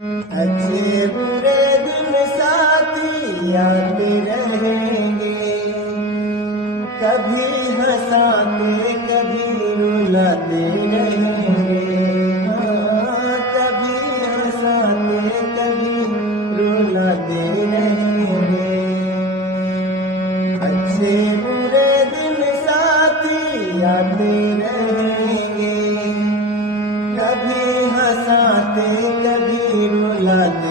अच्छे बुरे दिन साथी आते रहेंगे, कभी हंसाते कभी रुलाते रहेंगे। हाँ, कभी हंसाते कभी रुलाते रहेंगे। अच्छे बुरे दिन साथी आते रहेंगे, कभी हंसाते कभी रुलाते